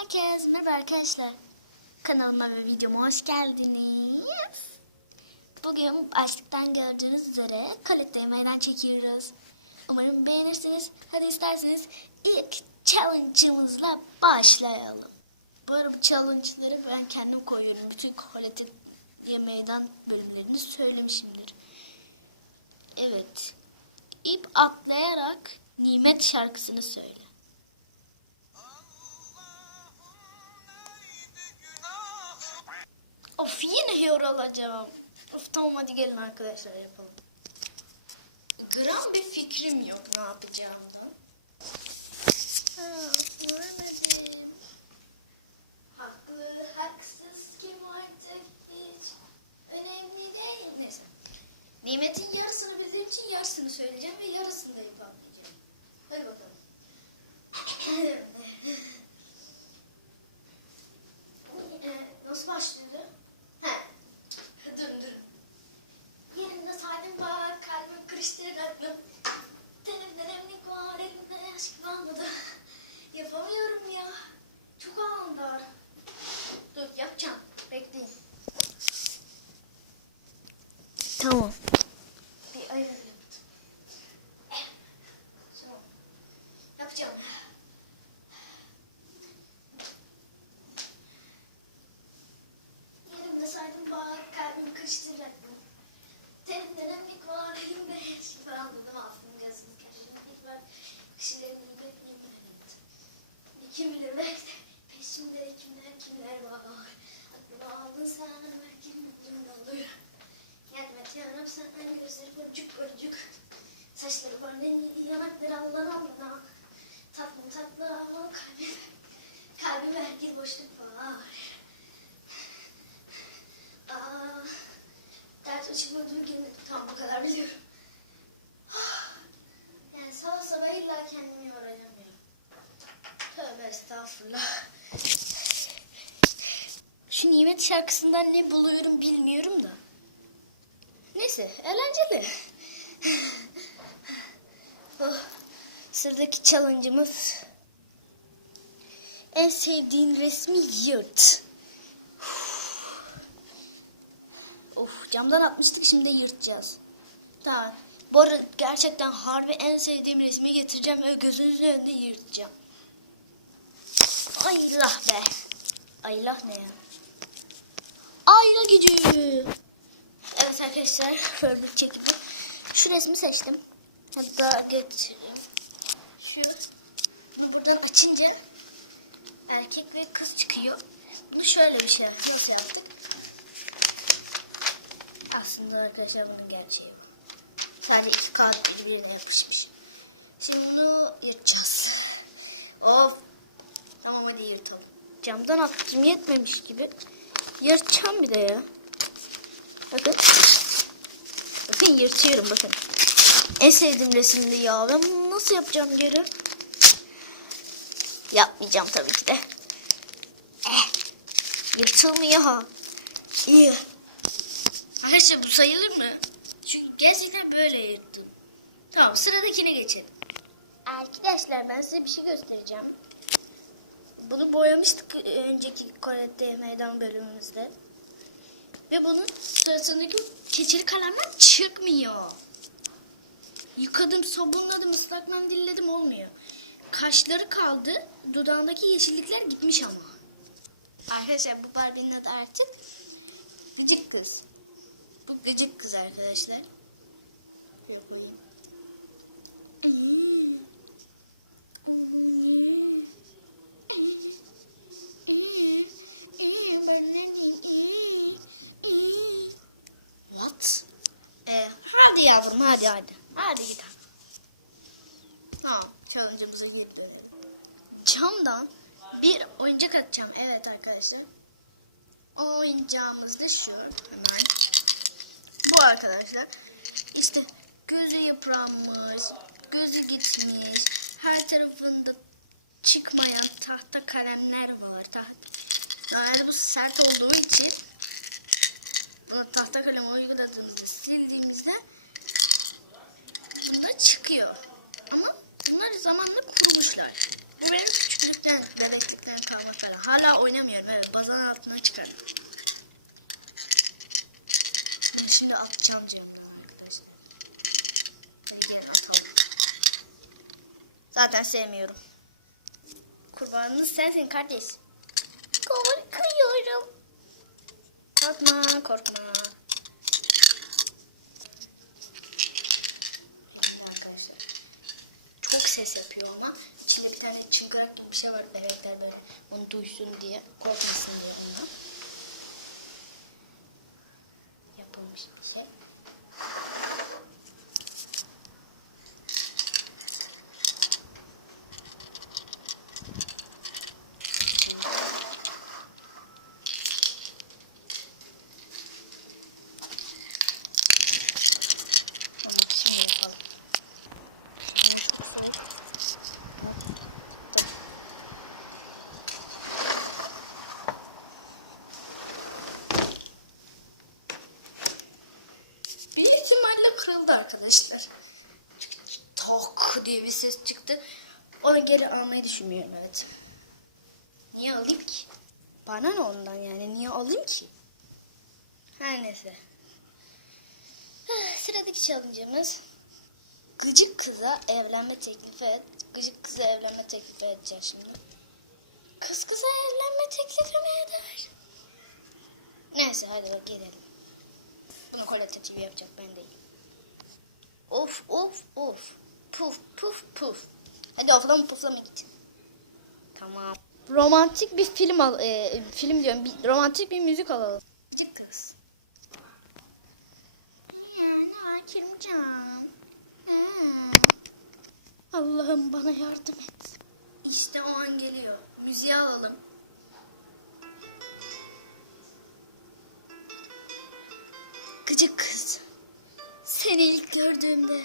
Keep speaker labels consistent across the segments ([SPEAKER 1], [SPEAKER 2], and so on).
[SPEAKER 1] herkes. Merhaba arkadaşlar. Kanalıma ve videoma hoş geldiniz. Bugün başlıktan gördüğünüz üzere Kalette meydan çekiyoruz. Umarım beğenirsiniz. Hadi isterseniz ilk challenge'ımızla başlayalım. Bu arada bu challenge'ları ben kendim koyuyorum. Bütün Kalette meydan bölümlerini söylemişimdir. Evet. İp atlayarak Nimet şarkısını söyle. Of yine hero alacağım. Of tamam hadi gelin arkadaşlar yapalım. Gram bir fikrim yok ne yapacağımdan. Ha, göremedim. Haklı, haksız kim artık hiç önemli değil. Neyse. Nimetin yarısını bildiğim için yarısını söyleyeceğim ve yarısını da yapmayacağım. Hadi bakalım. Ee, Nasıl başlıyordu? He. Durun durun. Yerinde saydım var, kalbim kırıştırır aklım. Tenimde nemlik var, elimde aşk kalmadı. Yapamıyorum ya. Çok ağır. Dur yapacağım. Bekleyin. Tamam. Bir ayarlayalım. Tamam. Yapacağım. Yerimde saydım bağır, kalbim kırıştırır aklım. Tenimde nemlik var, elimde şifa almadım. Aklım gözüm kaşınlık var. Kışlarımı bekleyeyim ben. Kim bilir belki de peşimde kimler kimler var. Aklıma aldın sen, belki mutlum oluyor. Gelme yanım senden gözleri boncuk boncuk. Saçları var nenili, yanakları allan allan. Tatlım tatlı ama kalbim, kalbime bir boşluk var. Aa, dert açılmadığı gün tam bu kadar biliyorum. Yani sabah sabah illa kendimi yoracağım. Tövbe estağfurullah. Şu Nimet şarkısından ne buluyorum bilmiyorum da. Neyse eğlenceli. oh, sıradaki challenge'ımız en sevdiğin resmi yırt. Of camdan atmıştık şimdi yırtacağız. Tamam. Bu arada gerçekten harbi en sevdiğim resmi getireceğim ve gözünüzün önünde yırtacağım. Aylah be. Aylah ne ya? Ayla gücü. Evet arkadaşlar fırlık çekildi. Şu resmi seçtim. Hatta getireyim. Şu. Bunu buradan açınca erkek ve kız çıkıyor. Bunu şöyle bir şey nasıl yaptık? Aslında arkadaşlar bunun gerçeği bu. Yani iki kağıt birbirine yapışmış. Şimdi bunu yırtacağız. Of. Tamam hadi yırtalım. Camdan attım yetmemiş gibi. Yırtacağım bir de ya. Bakın. Bakın yırtıyorum bakın. En sevdiğim resimde ya. Ben bunu nasıl yapacağım geri? Yapmayacağım tabii ki de. Eh. Yırtılmıyor ha. İyi. Arkadaşlar bu sayılır mı? Çünkü gerçekten böyle yırttım. Tamam sıradakine geçelim. Arkadaşlar ben size bir şey göstereceğim. Bunu boyamıştık önceki Korette meydan bölümümüzde. Ve bunun sırasındaki keçeli kalemler çıkmıyor. Yıkadım, sabunladım, ıslak mendilledim olmuyor. Kaşları kaldı, dudağındaki yeşillikler gitmiş ama. Arkadaşlar bu Barbie'nin adı artık Gıcık Kız. Bu gıcık kız arkadaşlar. Yavrum hadi hadi. Hadi gidelim. Tamam challenge'ımıza geri dönelim. Camdan bir oyuncak atacağım. Evet arkadaşlar. O oyuncağımız da şu. Hemen. Bu arkadaşlar. İşte gözü yıpranmış, gözü gitmiş, her tarafında çıkmayan tahta kalemler var. Taht yani bu sert olduğu için bunu tahta kalem uyguladığımızda sildiğimizde bunlar çıkıyor. Ama bunlar zamanla kurumuşlar. Bu benim küçüklükten, bebeklikten kalma falan. daha oynamıyorum. Evet bazanın altına çıkar. Ben şimdi atacağım cebimden arkadaşlar. Zaten sevmiyorum. Kurbanınız sensin kardeş. Korkuyorum. Korkma korkma. Bakın arkadaşlar. Çok ses yapıyor ama içinde bir tane çıngırak gibi bir şey var bebekler böyle onu duysun diye korkmasın diye bundan. Yapılmış bir şey. Şimdi yapalım. Büyük ihtimalle kırıldı arkadaşlar. Tok diye bir ses çıktı. Onu geri almayı düşünmüyorum evet. Niye alayım ki? Bana ne ondan yani niye alayım ki? Her neyse. Sıradaki challenge'ımız gıcık kıza evlenme teklifi et. Gıcık kıza evlenme teklifi edeceğim şimdi. Kız kıza evlenme teklifi mi eder? Neyse hadi gidelim. Bunu Colette TV yapacak ben değil. Of of of. Puf puf puf. Hadi oflama puflama git. Tamam. Romantik bir film al, e, film diyorum. Bir, romantik bir müzik alalım. Cık kız. Kerimcan? Allah'ım bana yardım et. İşte o an geliyor. Müziği alalım. Gıcık kız. Seni ilk gördüğümde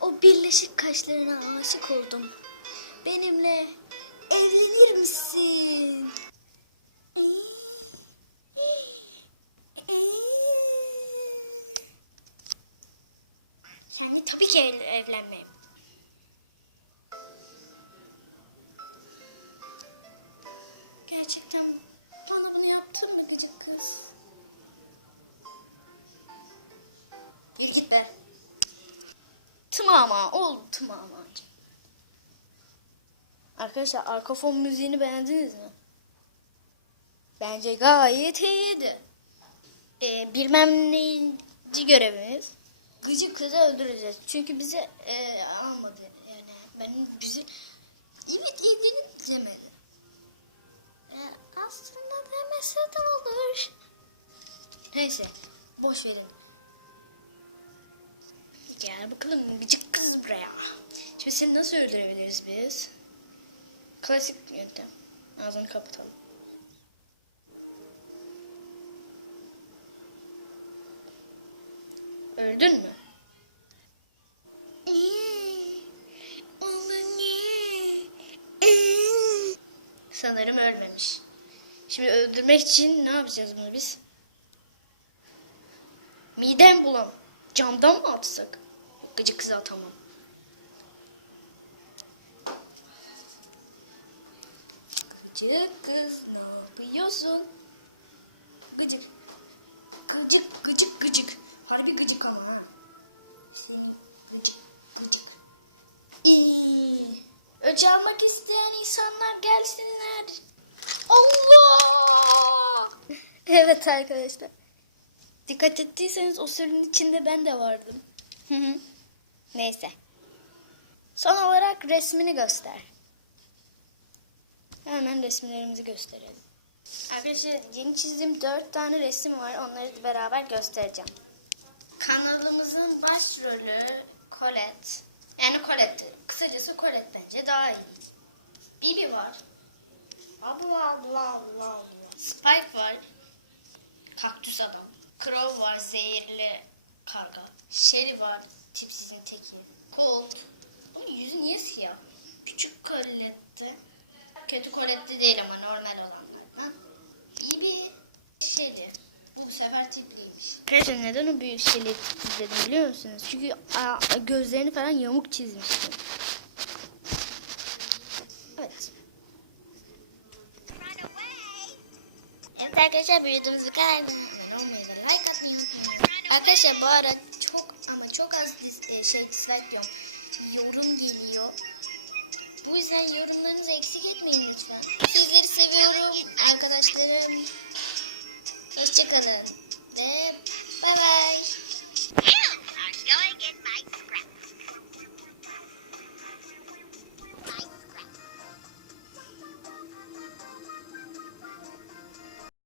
[SPEAKER 1] o birleşik kaşlarına aşık oldum. Benimle evlenir misin? Yani tabii ki ev- Tımama oldu tımama. Arkadaşlar arka fon müziğini beğendiniz mi? Bence gayet iyiydi. Ee, bilmem neyci görevimiz. Gıcık kızı öldüreceğiz. Çünkü bizi e, almadı. Yani ben bizi evet evlenip demedi. E, aslında demese de olur. Neyse boş verin. Gel bakalım gıcık kız buraya. Şimdi seni nasıl öldürebiliriz biz? Klasik yöntem. Ağzını kapatalım. Öldün mü? Sanırım ölmemiş. Şimdi öldürmek için ne yapacağız bunu biz? Midem bulan. Camdan mı atsak? Gıcık kızı atamam. Gıcık kız ne yapıyorsun? Gıcık. Gıcık gıcık gıcık. Harbi gıcık ama ha. Gıcık gıcık. İyi. Öç almak isteyen insanlar gelsinler. Allah! evet arkadaşlar. Dikkat ettiyseniz o sürünün içinde ben de vardım. Hı hı. Neyse. Son olarak resmini göster. Hemen resimlerimizi gösterelim. Arkadaşlar yeni çizdiğim dört tane resim var. Onları beraber göstereceğim. Kanalımızın başrolü Colette. Yani Colette. Kısacası Colette bence daha iyi. Bibi var. Allah Allah Allah Allah. Spike var. Kaktüs adam. Crow var. Zehirli karga. Sherry var. Tipsizin teki. Cool. Ama yüzü niye siyah? Küçük kolette. Kötü kolette değil ama normal olanlardan. İyi bir şeydi. Bu, bu sefer tipliymiş. Arkadaşlar neden o büyük şeyleri izledim biliyor musunuz? Çünkü gözlerini falan yamuk çizmiştim. Evet.
[SPEAKER 2] Evet arkadaşlar büyüdüğümüz bu kadar. Arkadaşlar bu arada çok az e, şey dislike diyorum. Yorum geliyor. Bu yüzden yorumların